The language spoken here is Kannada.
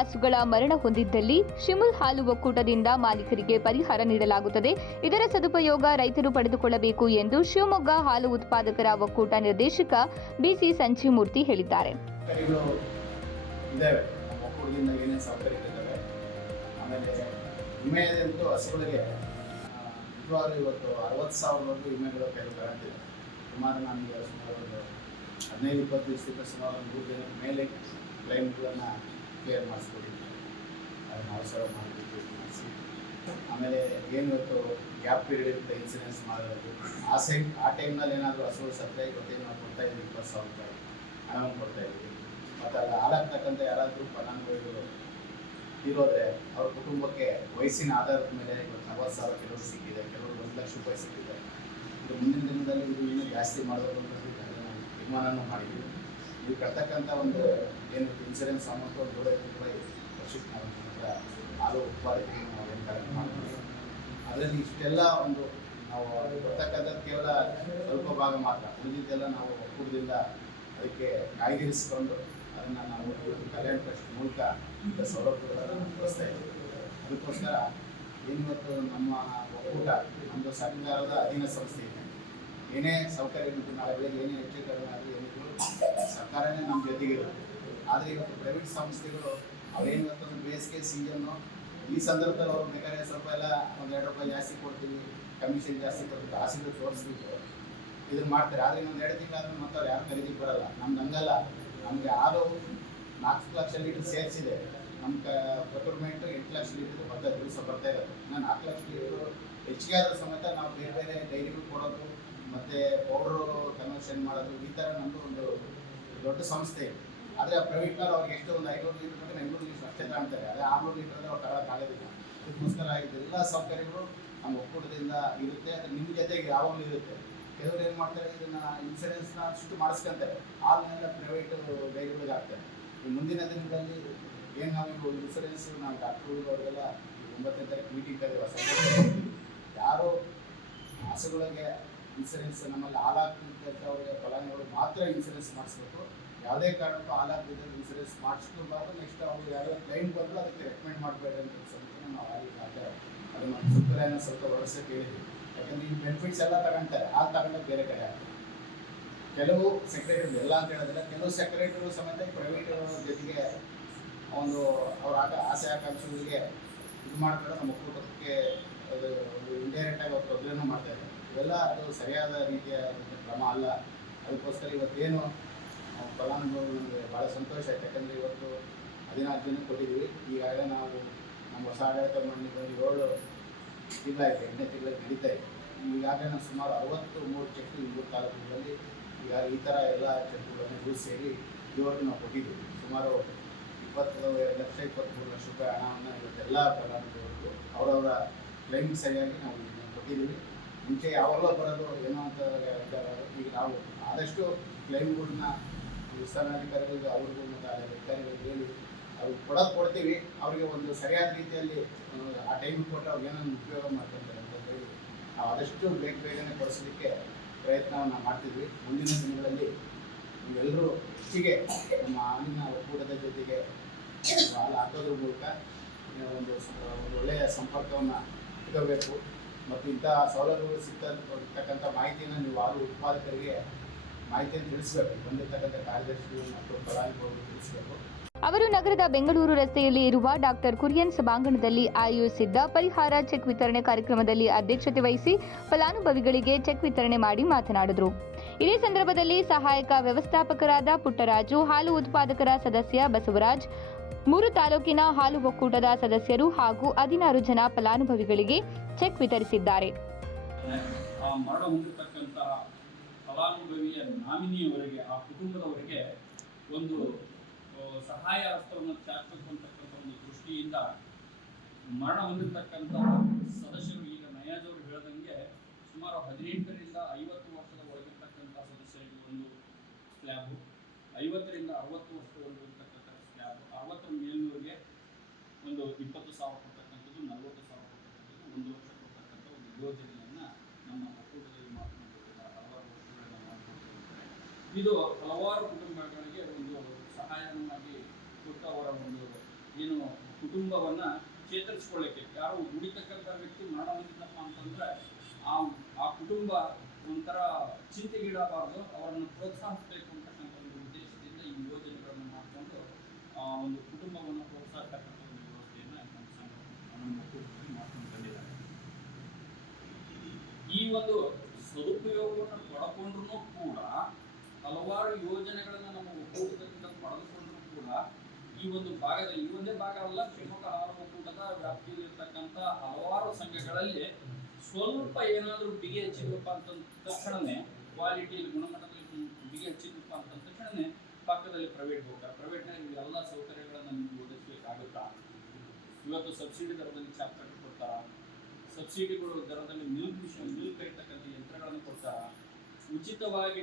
ಹಸುಗಳ ಮರಣ ಹೊಂದಿದ್ದಲ್ಲಿ ಶಿಮುಲ್ ಹಾಲು ಒಕ್ಕೂಟದಿಂದ ಮಾಲೀಕರಿಗೆ ಪರಿಹಾರ ನೀಡಲಾಗುತ್ತದೆ. ಇದರ ಸದುಪಯೋಗ ರೈತರು ಪಡೆದುಕೊಳ್ಳಬೇಕು ಎಂದು ಶಿವಮೊಗ್ಗ ಹಾಲು ಉತ್ಪಾದಕರ ಒಕ್ಕೂಟ ನಿರ್ದೇಶಕ ಬಿಸಿ ಸಂಜೀವಮೂರ್ತಿ ಹೇಳಿದ್ದಾರೆ. ಸುಮಾರು ಒಂದು ಹದಿನೈದು ಇಪ್ಪತ್ತು ದಿವಸದಿಂದ ಸುಮಾರು ಒಂದು ಮೂರು ದಿನದ ಮೇಲೆ ಕ್ಲೈಮ್ಗಳನ್ನು ಕ್ಲಿಯರ್ ಮಾಡಿಸ್ಕೊಡಿ ಅದನ್ನು ಅವಸರ ಮಾಡಿಬಿಟ್ಟು ಮಾಡಿಸಿ. ಆಮೇಲೆ ಏನು ಗೊತ್ತು ಗ್ಯಾಪ್ ಪೀರಿಯಡ್ ಇರುತ್ತೆ ಇನ್ಸೂರೆನ್ಸ್ ಮಾಡೋದು. ಆ ಸೈಡ್ ಆ ಟೈಮ್ನಲ್ಲಿ ಏನಾದರೂ ಹಸು ಸತ್ತರೆ ಇವತ್ತೇನು ನಾವು ಕೊಡ್ತಾ ಇದ್ದೀವಿ ಇಪ್ಪತ್ತು ಸಾವಿರ ರೂಪಾಯಿ. ಹಣವನ್ನು ಕೊಡ್ತಾ ಇದ್ದೀವಿ ಮತ್ತು ಅಲ್ಲಿ ಹಾಲಾಗ್ತಕ್ಕಂಥ ಯಾರಾದರೂ ಫಲಾನುಭವಿಗಳು ಇರೋದ್ರೆ ಅವ್ರ ಕುಟುಂಬಕ್ಕೆ ವಯಸ್ಸಿನ ಆಧಾರದ ಮೇಲೆ ಇವತ್ತು ನಲವತ್ತು ಸಾವಿರ ಕೆಲವರು ಸಿಕ್ಕಿದೆ ಕೆಲವರು ಒಂದು ಲಕ್ಷ ರೂಪಾಯಿ ಸಿಕ್ಕಿದೆ ಇದು ಮುಂದಿನ ದಿನದಲ್ಲಿ ಇದು ಇನ್ನೂ ಜಾಸ್ತಿ ಮಾಡೋದು ಅಂತ ತೀರ್ಮಾನನೂ ಮಾಡಿದ್ದೀವಿ ನೀವು ಕಟ್ತಕ್ಕಂಥ ಒಂದು ಏನು ಇನ್ಸೂರೆನ್ಸ್ ಅಮೌಂಟ್ ಒಂದು ನೂರೈವತ್ತು ರೂಪಾಯಿ ವರ್ಷಕ್ಕೆ ನಾವು ಹಾಲು ಉತ್ಪಾದಕರಿಗೆ ನಾವು ಏನು ಕಲೆಕ್ಟ್ ಮಾಡ್ತೀವಿ. ಅದರಲ್ಲಿ ಇಷ್ಟೆಲ್ಲ ಒಂದು ನಾವು ಬರ್ತಕ್ಕಂಥದ್ದು ಕೇವಲ ಸ್ವಲ್ಪ ಭಾಗ ಮಾತ್ರ. ಉಳಿದಿದ್ದೆಲ್ಲ ನಾವು ಒಕ್ಕೂಟದಿಂದ ಅದಕ್ಕೆ ಕಾಯ್ದಿರಿಸಿಕೊಂಡು ಅದನ್ನು ನಾವು ಕಲ್ಯಾಣ ಟ್ರಸ್ಟ್ ಮೂಲಕ ಇಂಥ ಸೌಲಭ್ಯಗಳನ್ನು ಬಳಸ್ತಾ ಇದ್ದೀವಿ. ಅದಕ್ಕೋಸ್ಕರ ಏನಿವತ್ತು ನಮ್ಮ ಒಕ್ಕೂಟ ನಮ್ಮದು ಸರ್ಕಾರದ ಅಧೀನ ಸಂಸ್ಥೆ ಇದೆ. ಏನೇ ಸೌಕರ್ಯ ಉಂಟು, ನಾಳೆ ಏನೇ ಹೆಚ್ಚು ಕಡಿಮೆ ಆಗಲಿ ಏನಿದ್ರು ಸರ್ಕಾರನೇ ನಮ್ಮ ಜೊತೆಗಿರುತ್ತೆ ಆದರೆ ಇವತ್ತು ಪ್ರೈವೇಟ್ ಸಂಸ್ಥೆಗಳು ಅವೇನು ಇವತ್ತೊಂದು ಬೇಸಿಗೆ ಸೀಸನ್ನು ಈ ಸಂದರ್ಭದಲ್ಲಿ ಅವ್ರು ಬೇಕಾದ್ರೆ ಸ್ವಲ್ಪ ಎಲ್ಲ ಒಂದು ಎರಡು ರೂಪಾಯಿ ಜಾಸ್ತಿ ಕೊಡ್ತೀವಿ ಕಮಿಷನ್ ಜಾಸ್ತಿ ಕೊಡ್ತೀವಿ ಆಸೆಗಳು ತೋರಿಸ್ಬಿಟ್ಟು ಇದನ್ನು ಮಾಡ್ತಾರೆ. ಆದರೆ ಇನ್ನೊಂದು ಎರಡು ತಿಂಗಳಾದ್ರೂ ಮತ್ತೆ ಅವ್ರು ಯಾರು ಖರೀದಿಗೆ ಬರಲ್ಲ. ನಮ್ದು ಹಂಗಲ್ಲ. ನಮಗೆ ಯಾರು ನಾಲ್ಕು ಲಕ್ಷ ಲೀಟರ್ ಸೇರಿಸಿದೆ. ನಮ್ಮ ಕ ಪ್ರೊಕ್ಯೂರ್ಮೆಂಟು ಎಂಟು ಲಕ್ಷ ಲೀಟರ್ ಬರ್ತಾ ದಿವಸ ಬರ್ತಾ ಇರೋದು. ಇನ್ನು ನಾಲ್ಕು ಲಕ್ಷ ಲೀಟರ್ ಹೆಚ್ಚಿಗೆ ಆದರೂ ಸಮೇತ ನಾವು ಬೇರೆ ಬೇರೆ ಡೈರಿಗಳು ಕೊಡೋದು ಮತ್ತು ಪೌಡ್ರು ಕನ್ವರ್ಷನ್ ಮಾಡೋದು, ಈ ಥರ ನಮ್ಮದು ಒಂದು ದೊಡ್ಡ ಸಂಸ್ಥೆ. ಆದರೆ ಪ್ರೈವೇಟ್ನವ್ರು ಅವ್ರಿಗೆ ಎಷ್ಟು ಒಂದು ಐನೂರು ಲೀಟರ್ ಬಗ್ಗೆ ಐನೂರು ಲೀಟರ್ ಅಷ್ಟೇ ತಗೊಳ್ತಾರೆ ಅದೇ ಆರುನೂರು ಲೀಟರ್ ಅಂದರೆ ಅವ್ರು ತಗೊಳಕ್ಕಾಗೋದಿಲ್ಲ ಇದಕ್ಕೋಸ್ಕರ ಇದೆಲ್ಲ ಸೌಕರ್ಯಗಳು ನಮ್ಮ ಒಕ್ಕೂಟದಿಂದ ಇರುತ್ತೆ. ಅದು ನಿಮ್ಮ ಜೊತೆಗೆ ಯಾವಾಗಲೂ ಇರುತ್ತೆ. ಕೆಲವರು ಏನು ಮಾಡ್ತಾರೆ, ಇದನ್ನು ಇನ್ಸೂರೆನ್ಸ್ನ ಅಷ್ಟು ಮಾಡಿಸ್ಕೊಂತಾರೆ. ಆಮೇಲೆ ಪ್ರೈವೇಟ್ ಡೈರಿಗಳಿಗೆ ಆಗ್ತಾರೆ ಈ ಮುಂದಿನ ದಿನಗಳಲ್ಲಿ ಏನು ನಾವು ಇನ್ಸೂರೆನ್ಸ್ ನಾವು ಡಾಕ್ಟ್ರುಗಳು ಅವರೆಲ್ಲ ಒಂಬತ್ತನೇ ತಾರೀಕು ಮೀಟಿಂಗ್ ಕರೆಯುವ ಯಾರು ಹಸುಗಳಿಗೆ ಇನ್ಸೂರೆನ್ಸ್ ನಮ್ಮಲ್ಲಿ ಹಾಲಾಗ್ತಿದ್ದವರಿಗೆ ಫಲಾನುಭವಿಗಳು ಮಾತ್ರ ಇನ್ಸೂರೆನ್ಸ್ ಮಾಡಿಸ್ಬೇಕು. ಯಾವುದೇ ಕಾರಣಕ್ಕೂ ಹಾಲಾಗ್ತಿದ್ದಲ್ಲಿ ಇನ್ಸೂರೆನ್ಸ್ ಮಾಡಿಸ್ಕೋಬಾರ್ದು. ನೆಕ್ಸ್ಟ್ ಅವರು ಯಾರೋ ಕ್ಲೈಮ್ ಬಂದರೂ ಅದಕ್ಕೆ ರೆಕಮೆಂಡ್ ಮಾಡಬೇಡ ಅಂತ ಸಂದರ್ಭ ನಾವು ಅಲ್ಲಿ ಅದೇ ನಮ್ಮ ಸುತ್ತಲೆಯನ್ನು ಸ್ವಲ್ಪ ವರ್ಷ ಕೇಳಿದ್ವಿ. ಯಾಕಂದ್ರೆ ಈ ಬೆನಿಫಿಟ್ಸ್ ಎಲ್ಲ ತಗೊಂತಾರೆ. ಆ ತಗೊಂಡ ಬೇರೆ ಕಡೆ ಆಗ್ತದೆ. ಕೆಲವು ಸೆಕ್ರೆಟರಿ ಎಲ್ಲ ಅಂತ ಹೇಳೋದಿಲ್ಲ ಕೆಲವು ಸೆಕ್ರೆಟರಿ ಸಮೇತ ಪ್ರೈವೇಟ್ ಜೊತೆಗೆ ಒಂದು ಅವ್ರ ಆಟ ಆಸೆ ಆಕಾಂಕ್ಷೆಗಳಿಗೆ ಇದು ಮಾಡ್ತಾರೆ. ನಮ್ಮ ಕುಟುಂಬಕ್ಕೆ ಅದು ಇಂಡೈರೆಕ್ಟ್ ಆಗಿ ಅವ್ರು ತೊಂದರೆನೂ ಮಾಡ್ತಾ ಇದ್ದಾರೆ. ಇವೆಲ್ಲ ಅದು ಸರಿಯಾದ ರೀತಿಯ ಕ್ರಮ ಅಲ್ಲ. ಅದಕ್ಕೋಸ್ಕರ ಇವತ್ತೇನು ಫಲಾನುಭವಿ ನಮಗೆ ಭಾಳ ಸಂತೋಷ ಆಯ್ತು. ಯಾಕಂದರೆ ಇವತ್ತು ಹದಿನಾಲ್ಕು ದಿನ ಕೊಟ್ಟಿದ್ದೀವಿ. ಈಗಾಗಲೇ ನಾವು ನಮ್ಮ ಹೊಸ ಆಡಳಿತ ಮಂಡಳಿ ಏಳು ತಿಂಗಳಾಯಿತು, ಎಂಟನೇ ತಿಂಗಳಿಗೆ ನಡೀತಾ ಇದೆ. ಈಗಾಗಲೇ ನಾವು ಸುಮಾರು ಅರವತ್ತು ಮೂರು ಚೆಕ್ ಮೂರು ತಾಲೂಕುಗಳಲ್ಲಿ ಈಗ ಈ ಥರ ಎಲ್ಲ ಚೆಕ್ಗಳನ್ನು ಯೂಸ್ ಸೇರಿ ಇವತ್ತು ನಾವು ಕೊಟ್ಟಿದ್ದೀವಿ. ಸುಮಾರು ಇಪ್ಪತ್ತು ಎರಡು ಲಕ್ಷ ಇಪ್ಪತ್ತ್ಮೂರು ಲಕ್ಷ ರೂಪಾಯಿ ಹಣವನ್ನು ಇವತ್ತೆಲ್ಲ ಫಲಾನುಭವಿಗಳು ಅವರವರ ಕ್ಲೈಮ್ ಸರಿಯಾಗಿ ನಾವು ಕೊಟ್ಟಿದ್ದೀವಿ. ಮುಂಚೆ ಯಾವಾಗಲೂ ಬರೋದು ಏನೋ ಅಂತ ವಿಚಾರ ಈಗ ನಾವು ಆದಷ್ಟು ಕ್ಲೈಮ್ಗಳನ್ನ ವಿಸ್ತರಣಾಧಿಕಾರಿಗಳಿಗೆ ಅವ್ರಿಗೂ ಮತ್ತು ಅಧಿಕಾರಿಗಳಿಗೆ ಹೇಳಿ ಅವ್ರಿಗೆ ಕೊಡೋದು ಕೊಡ್ತೀವಿ. ಅವರಿಗೆ ಒಂದು ಸರಿಯಾದ ರೀತಿಯಲ್ಲಿ ಆ, ಟೈಮ್ ಕೊಟ್ಟು ಅವ್ರಿಗೆ ಏನೋ ಉಪಯೋಗ ಮಾಡ್ಕೊತಾರೆ ಅಂತ ಹೇಳಿ ನಾವು ಆದಷ್ಟು ಬೇಗ ಬೇಗನೆ ಕೊಡಿಸಲಿಕ್ಕೆ ಪ್ರಯತ್ನವನ್ನು ಮಾಡ್ತಿದ್ವಿ. ಮುಂದಿನ ದಿನಗಳಲ್ಲಿ ನೀವೆಲ್ಲರೂ ಹೆಚ್ಚಿಗೆ ನಮ್ಮ ಹಾಲಿನ ಒಕ್ಕೂಟದ ಜೊತೆಗೆ ಹಾಲು ಹಾಕೋದ್ರ ಮೂಲಕ ಒಂದು ಒಂದು ಒಳ್ಳೆಯ ಸಂಪರ್ಕವನ್ನು ಇಟ್ಕೋಬೇಕು ಮತ್ತು ಇಂಥ ಸೌಲಭ್ಯಗಳು ಸಿಗ್ತಕ್ಕಂಥ ಮಾಹಿತಿಯನ್ನು ನೀವು ಹಾಲು ಉತ್ಪಾದಕರಿಗೆ ಮಾಹಿತಿಯನ್ನು ತಿಳಿಸ್ಬೇಕು, ಬಂದಿರತಕ್ಕಂಥ ಕಾರ್ಯದರ್ಶಿಗಳು ಮತ್ತು ಫಲಾನುಭವಿಗಳು ತಿಳಿಸ್ಬೇಕು. ಅವರು ನಗರದ ಬೆಂಗಳೂರು ರಸ್ತೆಯಲ್ಲಿ ಇರುವ ಡಾಕ್ಟರ್ ಕುರಿಯನ್ ಸಭಾಂಗಣದಲ್ಲಿ ಆಯೋಜಿಸಿದ್ದ ಪರಿಹಾರ ಚೆಕ್ ವಿತರಣೆ ಕಾರ್ಯಕ್ರಮದಲ್ಲಿ ಅಧ್ಯಕ್ಷತೆ ವಹಿಸಿ ಫಲಾನುಭವಿಗಳಿಗೆ ಚೆಕ್ ವಿತರಣೆ ಮಾಡಿ ಮಾತನಾಡಿದರು. ಇದೇ ಸಂದರ್ಭದಲ್ಲಿ ಸಹಾಯಕ ವ್ಯವಸ್ಥಾಪಕರಾದ ಪುಟ್ಟರಾಜು, ಹಾಲು ಉತ್ಪಾದಕರ ಸದಸ್ಯ ಬಸವರಾಜ್, ಮೂರು ತಾಲೂಕಿನ ಹಾಲು ಒಕ್ಕೂಟದ ಸದಸ್ಯರು ಹಾಗೂ ಹದಿನಾರು ಜನ ಫಲಾನುಭವಿಗಳಿಗೆ ಚೆಕ್ ವಿತರಿಸಿದ್ದಾರೆ. ಫಲಾನುಭವಿಯ ನಾಮಿನಿಯವರೆಗೆ, ಆ ಕುಟುಂಬದವರಿಗೆ ಒಂದು ಸಹಾಯ ಹಸ್ತವನ್ನು ಚಾಚಬೇಕು ಅಂತಕ್ಕಂಥ ಒಂದು ದೃಷ್ಟಿಯಿಂದ ಮರಣ ಹೊಂದಿರತಕ್ಕಂಥ ಸದಸ್ಯರು, ಈಗ ನಯಾಜವರು ಹೇಳದಂಗೆ ಸುಮಾರು ಹದಿನೆಂಟರಿಂದ ಐವತ್ತು ವರ್ಷದ ಒಳಗಿರ್ತಕ್ಕಂಥ ಸದಸ್ಯರಿಗೆ ಒಂದು ಸ್ಲ್ಯಾಬು ಐವತ್ತರಿಂದ ಅರವತ್ತು ವರ್ಷದವರೆಗೂ ಇರ್ತಕ್ಕಂಥ ಸ್ಲ್ಯಾಬು ಅರವತ್ತರ ಮೇಲ್ನೂರಿಗೆ ಒಂದು ಇಪ್ಪತ್ತು ಸಾವಿರ ಕೊಡ್ತಕ್ಕಂಥದ್ದು, ನಲವತ್ತು ಸಾವಿರ ಕೊಡ್ತಕ್ಕಂಥದ್ದು, ಒಂದು ವರ್ಷ ಕೊಡ್ತಕ್ಕಂಥ ಒಂದು ಯೋಜನೆಯನ್ನು ನಮ್ಮ ಒಕ್ಕೂಟದಲ್ಲಿ ಮಾಡ್ಕೊಂಡಿದ್ದಾರೆ, ಹಲವಾರು ವರ್ಷಗಳನ್ನು ಮಾಡ್ಕೊಂಡಿದ್ದಾರೆ. ಇದು ಹಲವಾರು ಕುಟುಂಬಗಳಿಗೆ ಒಂದು ಒಂದು ಏನು ಕುಟುಂಬವನ್ನ ಚೇತರಿಸ್ಕೊಳ್ಳಿಕ್ಕೆ, ಯಾರು ದುಡಿತಕ್ಕಂಥ ವ್ಯಕ್ತಿ ಮರಣ ಹೊಂದಿದ್ದಪ್ಪ ಅಂತಂದ್ರೆ ಆ ಆ ಕುಟುಂಬ ಒಂಥರ ಚಿಂತೆಗೀಡಾಗಬಾರ್ದು, ಅವರನ್ನು ಪ್ರೋತ್ಸಾಹಿಸಬೇಕು ಅಂತಕ್ಕಂಥ ಒಂದು ಉದ್ದೇಶದಿಂದ ಈ ಯೋಜನೆಗಳನ್ನು ಮಾಡಿಕೊಂಡು ಆ ಒಂದು ಕುಟುಂಬವನ್ನು ಪ್ರೋತ್ಸಾಹಿಸ್ತಕ್ಕಂಥ ಒಂದು ವ್ಯವಸ್ಥೆಯನ್ನು ನಮ್ಮ ಸಂಘ ನಮ್ಮ ಮಾಡ್ಕೊಂಡು ಈ ಒಂದು ಸದುಪಯೋಗವನ್ನು ಪಡ್ಕೊಂಡ್ರೂ ಕೂಡ, ಹಲವಾರು ಯೋಜನೆಗಳನ್ನು ನಮ್ಮ ಒಕ್ಕೂಟದಿಂದ ಪಡೆದುಕೊಂಡ್ರೂ ಕೂಡ ಈ ಒಂದು ಭಾಗದಲ್ಲಿ ಈ ಒಂದೇ ಭಾಗ ಅಲ್ಲ ಶಿವಮೊಗ್ಗ ಆಹಾರ ಒಕ್ಕೂಟದ ವ್ಯಾಪ್ತಿಯಲ್ಲಿರ್ತಕ್ಕಂಥ ಹಲವಾರು ಸಂಘಗಳಲ್ಲಿ ಸ್ವಲ್ಪ ಏನಾದರೂ ಬಿಗಿ ಹಚ್ಚಿದ್ರಪ್ಪ ಅಂತ ತಕ್ಷಣನೇ ಕ್ವಾಲಿಟಿಯಲ್ಲಿ ಗುಣಮಟ್ಟದಲ್ಲಿ ಬಿಗಿ ಹಚ್ಚಿದ್ರಪ್ಪ ಅಂತ ತಕ್ಷಣನೇ ಪಕ್ಕದಲ್ಲಿ ಪ್ರೈವೇಟ್ ಹೋಗ್ತಾರೆ. ಪ್ರೈವೇಟ್ನಲ್ಲಿ ಎಲ್ಲ ಸೌಕರ್ಯಗಳನ್ನು ನಿಮ್ಗೆ ಒದಗಿಸ್ಬೇಕಾಗುತ್ತಾ ಇವತ್ತು ಸಬ್ಸಿಡಿ ದರದಲ್ಲಿ ಚಾಪ್ಟರ್ ಕೊಡ್ತಾರ? ಸಬ್ಸಿಡಿಗಳು ದರದಲ್ಲಿ ಮಿಲ್ಕ್ ಮಿಷನ್ ಮಿಲ್ಕ್ ಇರ್ತಕ್ಕಂಥ ಯಂತ್ರಗಳನ್ನು ಕೊಡ್ತಾರ? ಉಚಿತವಾಗಿ